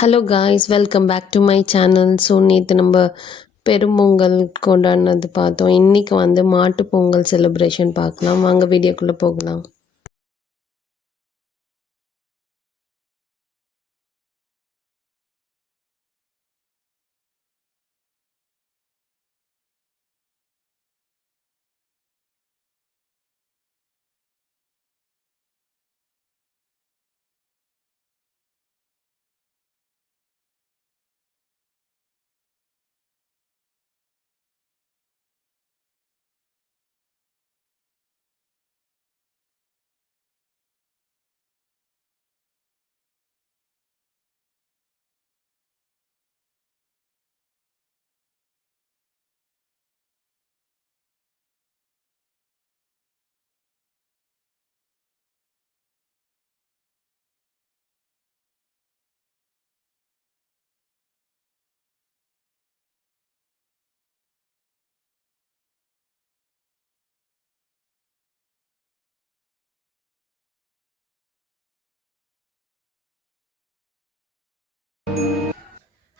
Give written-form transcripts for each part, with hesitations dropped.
Hello guys, welcome back to my channel. So நேற்று நம்ம பெரும்பொங்கல் கொண்டாடினது பார்த்தோம். இன்றைக்கி வந்து மாட்டுப் பொங்கல் செலிப்ரேஷன் பார்க்கலாம். வாங்க வீடியோக்குள்ளே போகலாம்.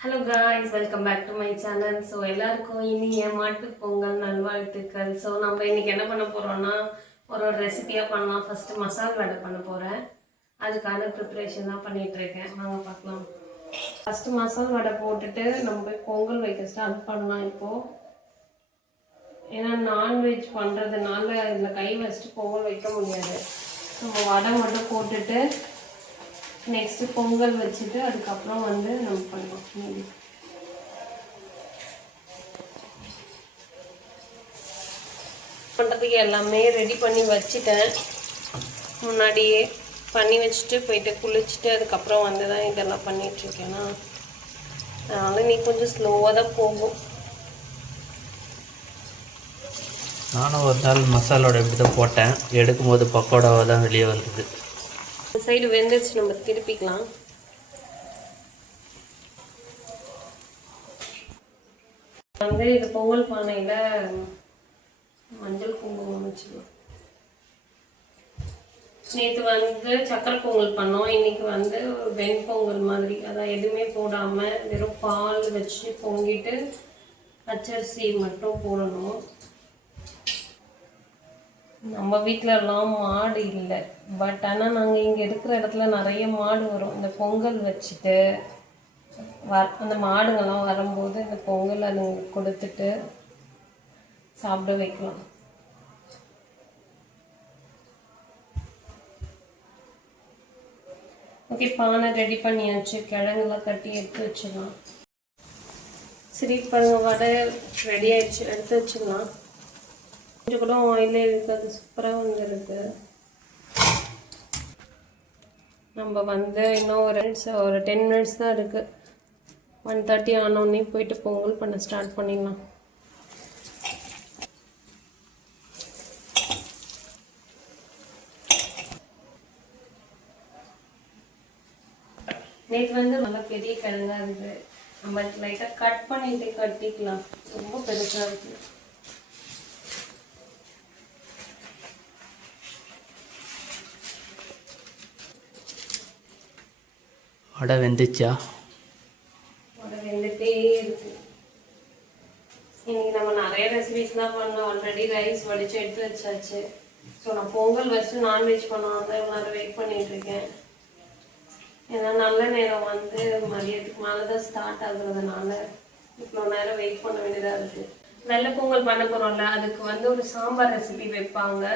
Hello guys, welcome back to my channel. So எல்லாருக்கும் இனிய மாட்டுப் பொங்கல் நல்வாழ்த்துக்கள். ஸோ நம்ம இன்னைக்கு என்ன பண்ண போகிறோம்னா ஒரு ரெசிபியாக பண்ணலாம். ஃபஸ்ட்டு மசால் வடை பண்ண போகிறேன். அதுக்கான ப்ரிப்ரேஷன் தான் பண்ணிகிட்ருக்கேன். வாங்க பார்க்கலாம். ஃபஸ்ட்டு மசால் வடை போட்டுட்டு நம்ம போய் பொங்கல் வைக்க ஸ்டார்ட் பண்ணலாம் இப்போது. ஏன்னா நான்வெஜ் பண்ணுறதுனால இதில் கை வச்சுட்டு பொங்கல் வைக்க முடியாது. நம்ம வடை மட்டும் போட்டுட்டு நெக்ஸ்ட்டு பொங்கல் வச்சுட்டு அதுக்கப்புறம் வந்து நம்ம பண்ணுவோம். பண்ணுறதுக்கு எல்லாமே ரெடி பண்ணி வச்சுட்டேன். முன்னாடியே பண்ணி வச்சுட்டு போயிட்டு குளிச்சுட்டு அதுக்கப்புறம் வந்து தான் இதெல்லாம் பண்ணிகிட்ருக்கேன்னா, அதனால் நீ கொஞ்சம் ஸ்லோவாக தான் போகும். நானும் ஒரு நாள் மசாலோட இப்படி தான் போட்டேன். எடுக்கும்போது பக்கோடாவாக தான் வெளியே வருது. சைடு வெந்துச்சு, நம்ம திருப்பிக்கலாம். வந்து இது பொங்கல் பானையில் மஞ்சள் குங்குமம் வச்சுக்கலாம். நேற்று வந்து சக்கரை பொங்கல் பண்ணோம். இன்னைக்கு வந்து வெண்பொங்கல் மாதிரி, அதான் எதுவுமே போடாமல் வெறும் பால் வச்சு பொங்கிட்டு பச்சரிசி மட்டும் போடணும். நம்ம வீட்டிலலாம் மாடு இல்லை, பட் ஆனால் நாங்கள் இங்கே இருக்கிற இடத்துல நிறைய மாடு வரும். இந்த பொங்கல் வச்சுட்டு அந்த மாடுங்கள்லாம் வரும்போது இந்த பொங்கல் அதுங்களுக்கு கொடுத்துட்டு சாப்பிட வைக்கலாம். ஓகே, பானை ரெடி பண்ணியாச்சு. கிழங்குலாம் கட்டி எடுத்து வச்சிடலாம். சரி பாருங்க, வடை ரெடி ஆயிடுச்சு, எடுத்து வச்சிடலாம். கொஞ்சம் கூட ஆயிலே இருக்காது, சூப்பராக வந்துருக்கு. நம்ம வந்து இன்னும் ஒரு 10 மினிட்ஸ் தான் இருக்குது. 1:30 ஆனோடனே போயிட்டு பொங்கல் பண்ண ஸ்டார்ட் பண்ணிடலாம். நேற்று வந்து நல்லா பெரிய கிழங்கா இருக்குது. நம்ம லைட்டாக கட் பண்ணிட்டு கட்டிக்கலாம். ரொம்ப பெருசாக இருக்குது. வடை வெந்துச்சா? வடை வெந்துட்டே இருக்கு. இன்னைக்கு நம்ம நிறைய ரெசிபிஸ்லாம் பண்ணோம். ஆல்ரெடி ரைஸ் வடிச்சு எடுத்து வச்சாச்சு. ஸோ நான் பொங்கல் வச்சு நான்வெஜ் பண்ணுவாங்க எல்லாரும் வெயிட் பண்ணிட்டு இருக்கேன். ஏன்னா நல்ல நேரம் வந்து மதியத்துக்கு மேலே தான் ஸ்டார்ட் ஆகுறதுனால இவ்வளோ நேரம் வெயிட் பண்ண வேண்டியதாக இருக்குது. வெள்ளை பொங்கல் பண்ண போகிறோம்ல, அதுக்கு வந்து ஒரு சாம்பார் ரெசிபி வைப்பாங்க.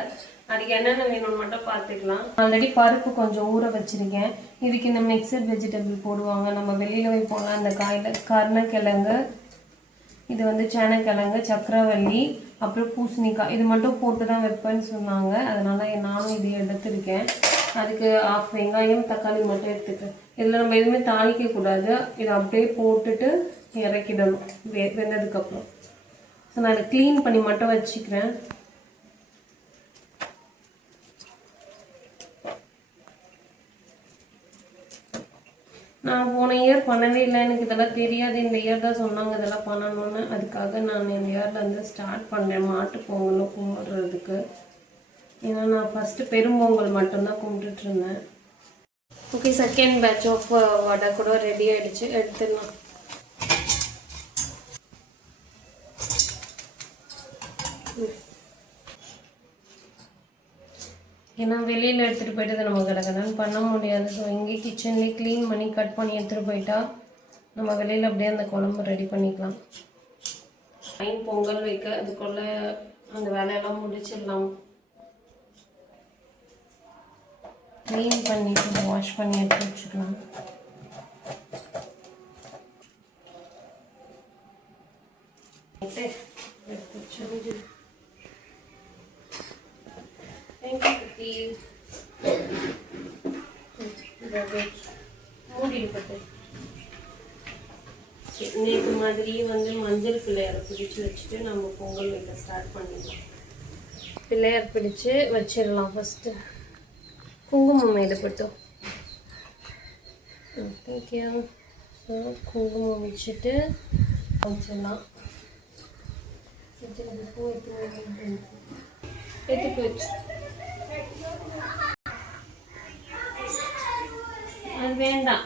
அதுக்கு என்னென்ன வேணும்னு மட்டும் பார்த்துக்கலாம். ஆல்ரெடி பருப்பு கொஞ்சம் ஊற வச்சுருக்கேன். இதுக்கு இந்த மிக்சட் வெஜிடபிள் போடுவாங்க. நம்ம வெளியில் வைப்போம்ல அந்த காயில், கருணக்கிழங்கு, இது வந்து சேனக்கிழங்கு, சக்கரவள்ளி, அப்புறம் பூசணிக்காய், இது மட்டும் போட்டு தான் வைப்பேன்னு சொன்னாங்க. அதனால் நானும் இது எடுத்துருக்கேன். அதுக்கு 1/2 வெங்காயம், தக்காளி மட்டும் எடுத்துக்கேன். இதில் நம்ம எதுவுமே தாளிக்கக்கூடாது. இதை அப்படியே போட்டுட்டு இறக்கிடணும் வெந்ததுக்கப்புறம். ஸோ நான் இதை க்ளீன் பண்ணி மட்டும் வச்சுக்கிறேன். நான் போன இயர் பண்ணவே இல்லை, எனக்கு இதெல்லாம் தெரியாது. இந்த இயர் தான் சொன்னாங்க இதெல்லாம் பண்ணணும்னு. அதுக்காக நான் இந்த இயர்லேருந்து ஸ்டார்ட் பண்ணேன் மாட்டு பொங்கலும் கும்பிட்றதுக்கு. ஏன்னா நான் ஃபஸ்ட்டு பெரும்பொங்கல் மட்டும்தான் கும்பிட்டுட்டு இருந்தேன். ஓகே, செகண்ட் பேட்ச் ஆஃப் வடை கூட ரெடி ஆகிடுச்சு, எடுத்துடலாம். ஏன்னா வெளியில் எடுத்துகிட்டு போயிட்டு நம்ம கிடக்கணும்னு பண்ண முடியாது. ஸோ இங்கே கிச்சன்லேயே க்ளீன் பண்ணி கட் பண்ணி எடுத்துகிட்டு போயிட்டா நம்ம வெளியில் அப்படியே அந்த குழம்பு ரெடி பண்ணிக்கலாம். பொங்கல் வைக்க அதுக்குள்ளே அந்த வேலையெல்லாம் முடிச்சிடலாம். க்ளீன் பண்ணிட்டு வாஷ் பண்ணி எடுத்து வச்சுக்கலாம். எடுத்து வச்சு மூடி இருக்கட்டு. நேற்று மாதிரி மஞ்சள் பிள்ளையாரை பிடிச்சி வச்சுட்டு நம்ம பொங்கல் வைக்க ஸ்டார்ட் பண்ணிடலாம். பிள்ளையார் பிடிச்சு வச்சிடலாம். ஃபஸ்ட்டு குங்குமம் எடுப்பட்டோம். தேங்க்யூ. ஸோ குங்குமம் வச்சுட்டு வச்சிடலாம். பூ எடுத்து போயிடுச்சு. அது வேண்டாம்.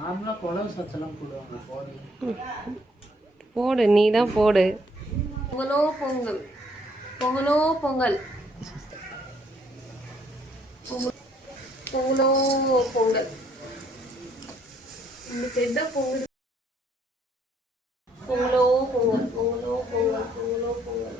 நார்மலாக குழம்பு சத்தெல்லாம் போடுவாங்க. போடு, நீ தான் போடு. பொங்கலோ பொங்கல், பொங்கலோ பொங்கல், பொங்கலோ பொங்கல். இந்த பெட்ட பொங்கல். பொங்கலோ பொங்கல், பொங்கலோ பொங்கல், பொங்கலோ பொங்கல்.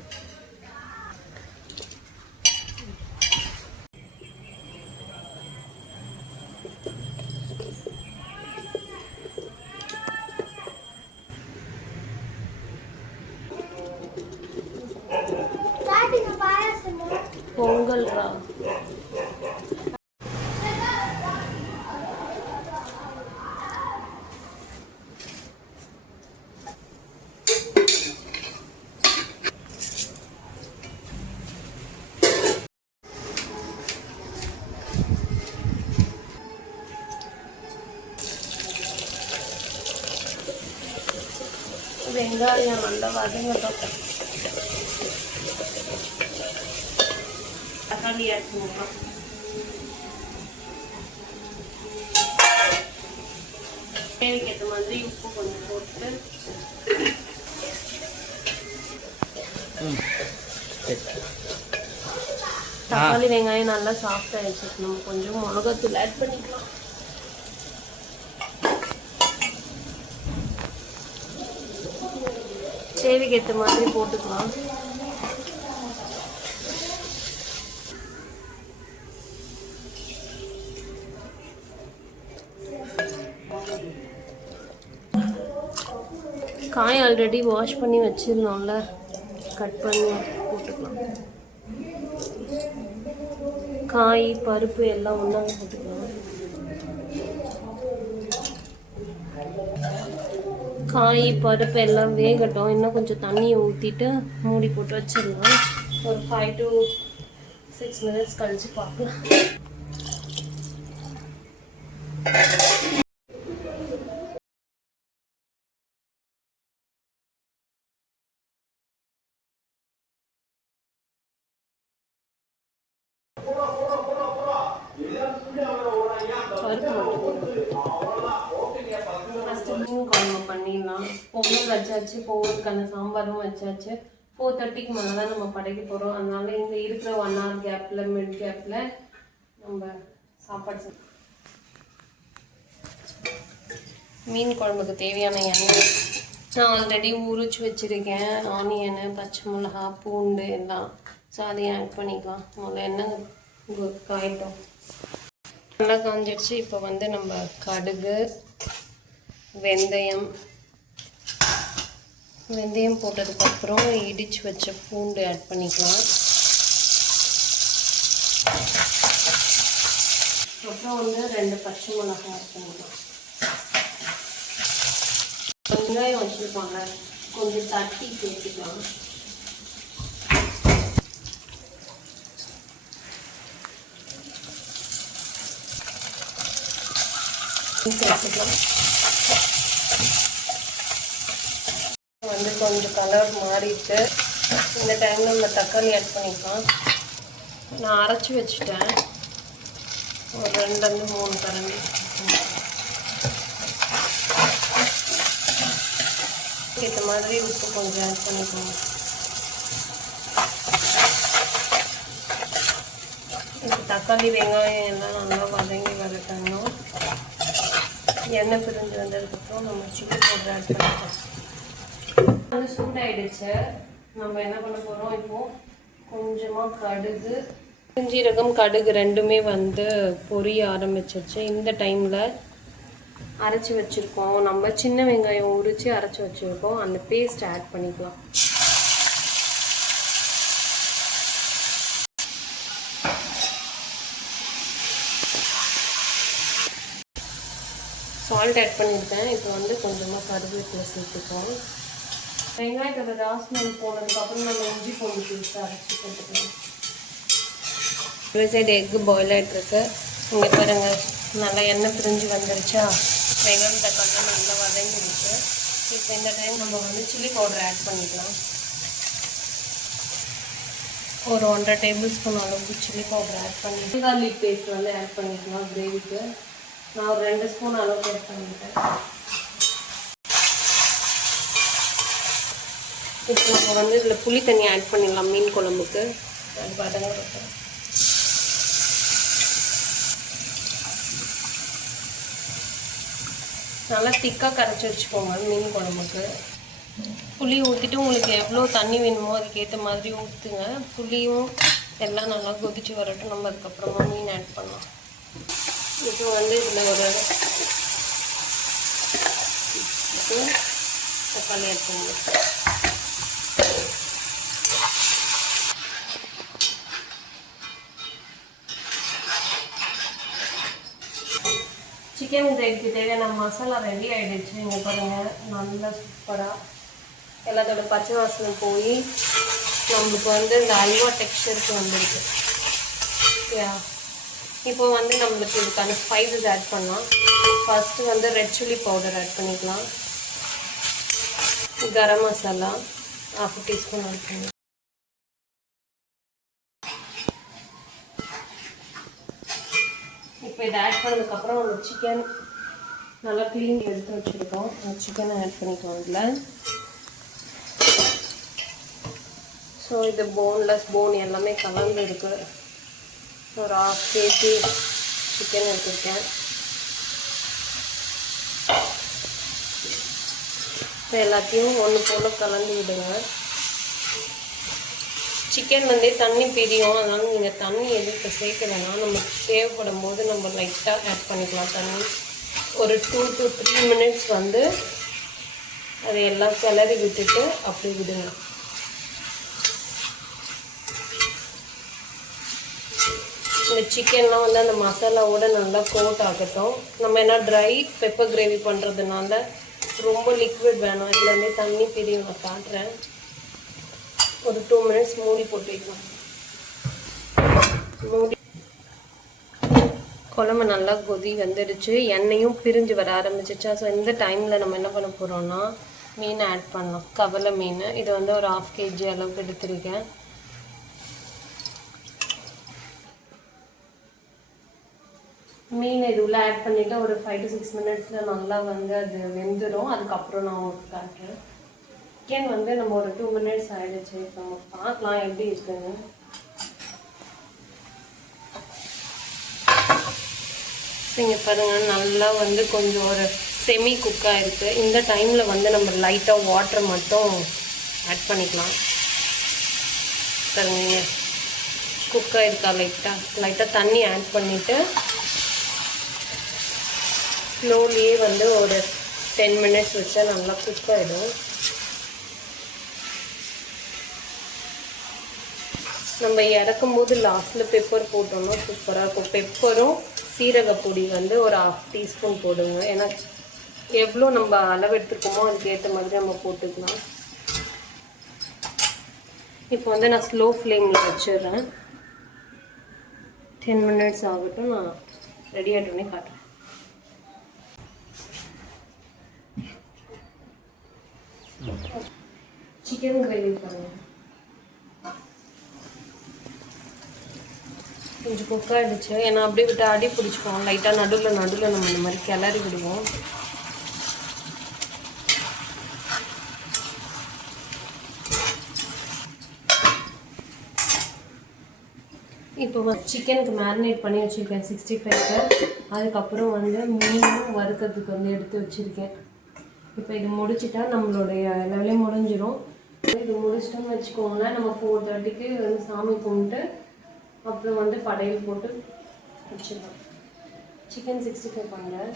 பொங்கல்ரா. வெங்காயம் நல்லா வதங்கட்டும். தக்காளி ஆட் பண்ணிக்கலாம். தேவைக்கு ஏற்ற மாதிரி உப்பு கொஞ்சம் போட்டு தக்காளி வெங்காயம் நல்லா சாஃப்ட் ஆயிடுச்சு. நம்ம கொஞ்சம் மிளகாத்தூள் ஆட் பண்ணிக்கலாம். தேவைக்கு ஏற்ற மாதிரி போட்டுக்கலாம். காய் ஆல்ரெடி வாஷ் பண்ணி வச்சிருந்தோம்ல, கட் பண்ணி போட்டுக்கலாம். காய் பருப்பு எல்லாம் ஒன்றா போட்டுக்கலாம். காய் பருப்பு எல்லாம் வேகட்டும். இன்னும் கொஞ்சம் தண்ணியை ஊற்றிட்டு மூடி போட்டு வச்சிடலாம். ஒரு 5 to 6 minutes கழிச்சு பார்க்கலாம். குழம்பு பண்ணிடலாம். பொங்கல் வச்சாச்சு, பொங்கலுக்கான சாம்பாரும் வச்சாச்சு. 4:30க்கு மேலே தான் நம்ம படைக்க போகிறோம். அதனால இந்த இருக்கிற 1 hour கேப்பில், மிட் கேப்பில் நம்ம சாப்பாடு மீன் குழம்புக்கு தேவையான எண்ணெய் நான் ஆல்ரெடி உரிச்சு வச்சுருக்கேன். ஆனியனு, பச்சை மிளகா, பூண்டு எல்லாம். ஸோ அதையும் ஆட் பண்ணிக்கலாம். முதல்ல எண்ணெய் காயிட்டோம். நல்லா காஞ்சிடுச்சு. இப்போ நம்ம கடுகு, வெந்தயம், வெந்தயம் போட்டதுக்கப்புறம் இடித்து வச்ச பூண்டு ஆட் பண்ணிக்கலாம். அப்புறம் வந்து 2 பச்சை மிளகாய் ஆட் பண்ணிக்கலாம். வெங்காயம் வச்சுருப்பாங்க, கொஞ்சம் தட்டி சேர்த்துக்கலாம். சேர்த்துக்கலாம். வந்து கொஞ்சம் கலர் மாறிட்டு இந்த டைமில் நம்ம தக்காளி ஆட் பண்ணிக்கலாம். நான் அரைச்சி வச்சுட்டேன், ஒரு 2-3 கரண்டி. ஏற்ற மாதிரி உப்பு கொஞ்சம் ஆட் பண்ணிக்கோங்க. இப்போ தக்காளி வெங்காயம் எல்லாம் நல்லா வதங்கி வரட்டணும். எண்ணெய் பிரிஞ்சு வந்ததுக்கப்புறம் நம்ம சில்லி பவுடர் ஆட் பண்ணிக்கலாம். வந்து சூடாயிடுச்சு. நம்ம என்ன பண்ண போகிறோம், இப்போது கொஞ்சமாக கடுகு, சீரகம், கடுகு ரெண்டுமே வந்து பொரிய ஆரம்பிச்சிருச்சு. இந்த டைமில் அரைச்சி வச்சுருக்கோம், நம்ம சின்ன வெங்காயம் உரித்து அரைச்சி வச்சுருக்கோம், அந்த பேஸ்ட் ஆட் பண்ணிக்கலாம். சால்ட் ஆட் பண்ணியிருக்கேன். இப்போ வந்து கொஞ்சமாக கருவேப்பிலை சேர்த்துக்கலாம். வெங்காயத்தோட ராஸ்மெல் போனதுக்கப்புறம் நம்ம இஞ்சி பூண்டு பேஸ்ட் அரைச்சி போட்டுக்கலாம். ஒரு சைடு எக்கு பாயில் ஆகிட்டுருக்கு. இங்கே பாருங்கள், நல்லா எண்ணெய் பிரிஞ்சு வந்துருச்சா. வெங்காயம் தக்காளி நல்லா வதங்கிடுச்சு. இப்போ இந்த டைம் நம்ம வந்து சில்லி பவுடர் ஆட் பண்ணிக்கலாம். ஒரு 1.5 டேபிள் ஸ்பூன் அளவுக்கு சில்லி பவுடர் ஆட் பண்ணிட்டு கார்லிக் பேஸ்ட் வந்து ஆட் பண்ணிக்கலாம். கிரேவிக்கு நான் ஒரு 2 ஸ்பூன் அளவுக்கு ஆட் பண்ணிட்டேன். இப்போ நம்ம வந்து இதில் புளி தண்ணி ஆட் பண்ணிடலாம். மீன் குழம்புக்கு அது வதங்க நல்லா திக்காக கரைச்சி வச்சுக்கோங்க. மீன் குழம்புக்கு புளி ஊற்றிட்டு உங்களுக்கு எவ்வளோ தண்ணி வேணுமோ அதுக்கேற்ற மாதிரி ஊற்றுங்க. புளியும் எல்லாம் நல்லா கொதிச்சு வரட்டும். நம்ம அதுக்கப்புறமா மீன் ஆட் பண்ணலாம். இப்போ வந்து இதில் ஒரு தக்காளி ஆட் பண்ணுங்க. சிக்கன் கிரேவிக்கு தேவையான மசாலா ரெடி ஆகிடுச்சு. இங்கே பாருங்கள், நல்லா சூப்பராக எல்லாத்தோட பச்சை வாசனை போய் நம்மளுக்கு வந்து இந்த அல்வா டெக்ஸ்சருக்கு வந்துருக்கு. இப்போ வந்து நம்மளுக்கு இதுக்கான ஸ்பைசஸ் ஆட் பண்ணலாம். ஃபஸ்ட்டு வந்து ரெட் சில்லி பவுடர் ஆட் பண்ணிக்கலாம். கரம் மசாலா 1/2 டீஸ்பூன் ஆட் பண்ணலாம். இப்போ இதை ஆட் பண்ணதுக்கப்புறம் ஒரு சிக்கன் நல்லா க்ளீன் எடுத்து வச்சுருக்கோம். அந்த சிக்கனை ஆட் பண்ணிக்கலாம் இதில். ஸோ இது போன்லெஸ், போன் எல்லாமே கலந்து இருக்குது. ஒரு 1/2 kg சிக்கன் எடுத்துருக்கேன். இப்போ எல்லாத்தையும் ஒன்று போல் கலந்து விடுங்க. சிக்கன் வந்து தண்ணி பிரியும், அதனால் நீங்கள் தண்ணி எதுக்கு சேர்க்க வேணாம். நமக்கு தேவைப்படும் போது நம்ம லைட்டாக ஆட் பண்ணிக்கலாம் தண்ணி. ஒரு 2 to 3 minutes வந்து அதை எல்லாம் கிளறி விட்டுட்டு அப்படி விடுங்க. இந்த சிக்கன்லாம் வந்து அந்த மசாலாவோட நல்லா கோட் ஆகட்டும். நம்ம என்ன ட்ரை பெப்பர் கிரேவி பண்ணுறதுனால ரொம்ப லிக்விட் வேணும். இதுலேருந்தே தண்ணி பிரியும். நான் காட்டுறேன். ஒரு 2 minutes மூடி போட்டு வைக்கலாம். மூடி குழம்பு நல்லா கொதி வந்துடுச்சு. எண்ணெயும் பிரிஞ்சு வர ஆரம்பிச்சிச்சா. ஸோ இந்த டைமில் நம்ம என்ன பண்ண போகிறோம்னா மீன் ஆட் பண்ணலாம். கவலை மீன் இது வந்து ஒரு 1/2 kg அளவுக்கு எடுத்துருக்கேன். மீன் இது உள்ள ஆட் பண்ணிவிட்டு ஒரு 5 to 6 minutesல நல்லா வந்து அது வெந்துடும். அதுக்கப்புறம் நான் உங்களுக்கு காட்டுறேன். சிக்கன் வந்து நம்ம ஒரு 2 minutes ஆகிடுச்சு. இப்போ நம்ம பார்க்கலாம் எப்படி இருக்குன்னு. இங்கே பாருங்கள், நல்லா வந்து கொஞ்சம் ஒரு செமி குக்காக இருக்குது. இந்த டைமில் வந்து நம்ம லைட்டாக வாட்டர் மட்டும் ஆட் பண்ணிக்கலாம். பாருங்க, குக்காக இருக்கா, லைட்டாக தண்ணி ஆட் பண்ணிவிட்டு ஸ்லோலியே வந்து ஒரு 10 minutes வச்சா நல்லா குக் ஆகிடும். நம்ம இறக்கும்போது லாஸ்ட்டில் பெப்பர் போட்டோம்னா சூப்பராக இருக்கும். பெப்பரும் சீரகப்பொடி வந்து ஒரு 1/2 டீஸ்பூன் போடுங்க. ஏன்னா எவ்வளோ நம்ம அளவு எடுத்துருக்கோமோ அதுக்கு ஏற்ற மாதிரி நம்ம போட்டுக்கலாம். இப்போ வந்து நான் ஸ்லோ ஃப்ளேமில் வச்சிடுறேன். 10 மினிட்ஸ் ஆகட்டும். நான் ரெடி ஆகிட்டோன்னே காட்டுறேன். சிக்கன் கிரேவி பண்ணுங்க. கொஞ்சம் குக் ஆகிடுச்சு. ஏன்னா அப்படியே விட்டு அடி பிடிச்சிக்குவோம். லைட்டாக நடுவில் நம்ம இந்த மாதிரி கிளறி விடுவோம். இப்போ சிக்கனுக்கு மேரினேட் பண்ணி வச்சுருக்கேன் 65க்கு. அதுக்கப்புறம் வந்து மீனும் வறுக்கிறதுக்கு வந்து எடுத்து வச்சுருக்கேன். இப்போ இது முடிச்சுட்டா நம்மளுடைய லெவலே முடிஞ்சிடும். இது முடிச்சிட்டோம்னு வச்சுக்கோங்களேன். நம்ம 4:30க்கு வந்து சாமி கும்பிட்டு அப்புறம் வந்து படையல் போட்டு வச்சுருக்கோம். சிக்கன் 65 பண்ணுறேன்.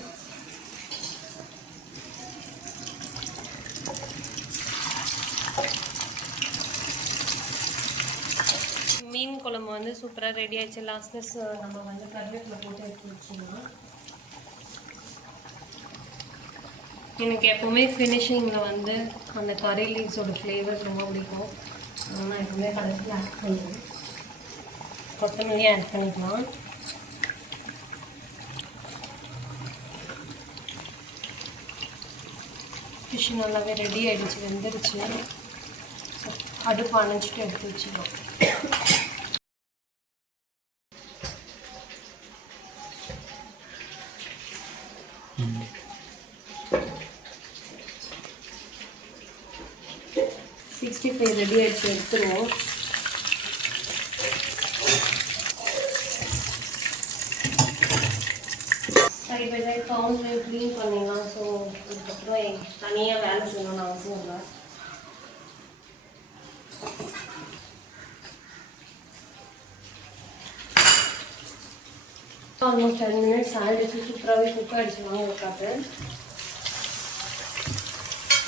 மீன் குழம்பு வந்து சூப்பராக ரெடி ஆயிடுச்சு. லாஸ்ட்டில் நம்ம வந்து கருவேப்பிலை போட்டு எடுத்து வச்சிடலாம். எனக்கு எப்போவுமே ஃபினிஷிங்கில் வந்து அந்த கறி லீவ்ஸோட ஃப்ளேவர் ரொம்ப பிடிக்கும். நான் எப்பவுமே கடைசியில் ஆட் பண்ணுவேன். கொத்தமல்லி ஆட் பண்ணிக்கலாம். ஃபிஷ் நல்லாவே ரெடி ஆகிடுச்சு, வெந்துருச்சு. அடுப்பு அணைச்சிட்டு எடுத்து வச்சுக்கலாம். ரெடி ஆகிடுச்சு, எடுத்துருவோம். Side by side counter clean பண்ணிடலாம். ஸோ அதுக்கப்புறம் தனியாக வேலை செய்யணும்னு அவசியம் இல்லை. ஆல்மோஸ்ட் 10 மினிட்ஸ் ஆகிடுச்சு. சூப்பராகவே குக் ஆகிடுச்சு. வாங்க காட்டு.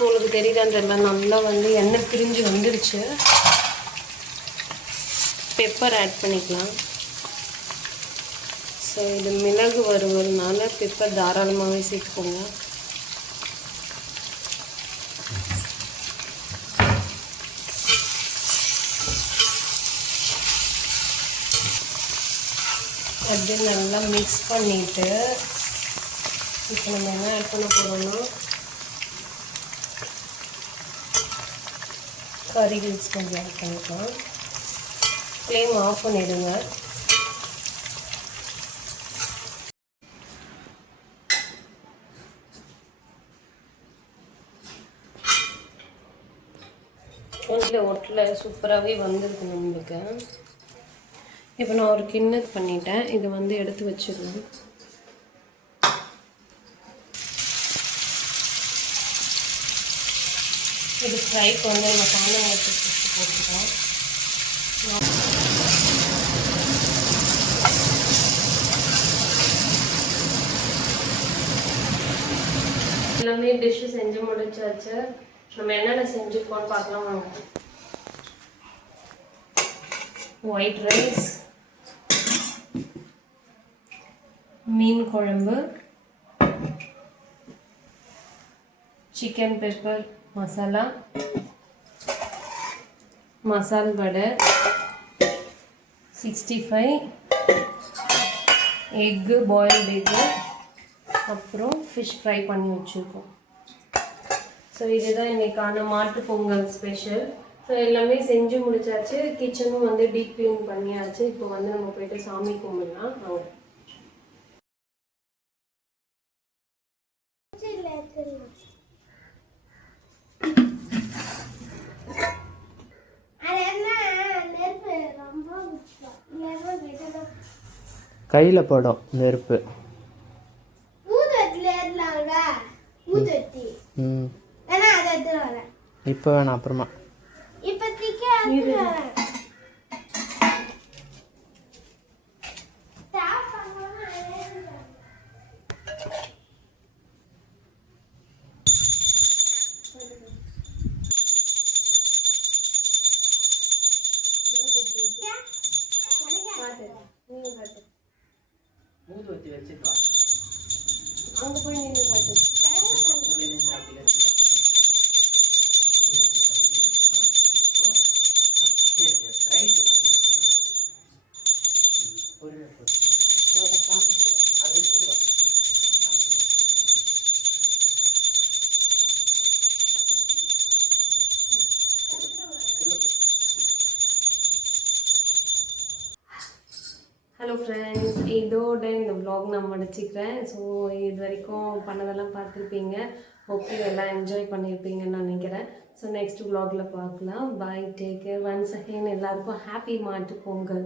உங்களுக்கு தெரியுதான்றதுல நல்லா வந்து எண்ணெய் பிரிஞ்சு வந்துருச்சு. பெப்பர் ஆட் பண்ணிக்கலாம். ஸோ இது மிளகு வறுவல்னால பெப்பர் தாராளமாகவே சேர்த்துக்கோங்க. அப்படியே நல்லா மிக்ஸ் பண்ணிவிட்டு இப்போ நம்ம என்ன ஆட் பண்ண போகிறோம்னா கறி லீவ்ஸ் கொஞ்சம் ஆட் பண்ணிக்கலாம். ஃப்ளேம் ஆஃப் பண்ணிவிடுங்க. ஒட்டில் சூப்பராகவே வந்திருக்கு நம்மளுக்கு. இப்போ நான் ஒரு கிண்ணத்து பண்ணிட்டேன். இதை வந்து எடுத்து வச்சிடுவேன். இது ஃப்ரைக்கு வந்து நம்ம காணாங்கத்தை போட்டுக்கிறோம். எல்லாமே டிஷ்ஷு செஞ்சு முடிச்சாச்சு. நம்ம என்னென்ன செஞ்சுருக்கோம்னு பார்க்கலாம் வாங்க. ஒயிட் ரைஸ், மீன் குழம்பு, சிக்கன் பெப்பர் மசாலா, மசால் வடை, 65, எக்கு, பாயில்டு எக்கு, அப்புறம் ஃபிஷ் ஃப்ரை பண்ணி வச்சுருக்கோம். ஸோ இதுதான் இன்றைக்கான மாட்டு பொங்கல் ஸ்பெஷல். ஸோ எல்லாமே செஞ்சு முடிச்சாச்சு. கிச்சனும் வந்து டீப் க்ளீன் பண்ணியாச்சு. இப்போ வந்து நம்ம போய்ட்டு சாமி கும்பிடலாம். கையில் படம் நெருப்பு. இப்போ வேணாம், அப்புறமா. காட்டு நீயும் காட்டு ஊதுவத்தி வச்சுட்டு வா. அங்க போய் நின்று காட்டு இப்படி நின்று அப்படி கட்டிக்கோ. ஊதுவத்தி பண்ணி. இப்போ yes, right. பொறுமையா போ. அதை வச்சுட்டு வா. ஹலோ ஃப்ரெண்ட்ஸ், இதோட இந்த vlog நான் முடிச்சுக்கிறேன். ஸோ இது வரைக்கும் பண்ணதெல்லாம் பார்த்துருப்பீங்க. ஓகே, எல்லாம் என்ஜாய் பண்ணியிருப்பீங்கன்னு நான் நினைக்கிறேன். ஸோ நெக்ஸ்ட் vlogல பார்க்கலாம். பாய், டேக் கேர். ஒன்ஸ் அகெயின் எல்லாருக்கும் ஹாப்பி மாட்டு பொங்கல்.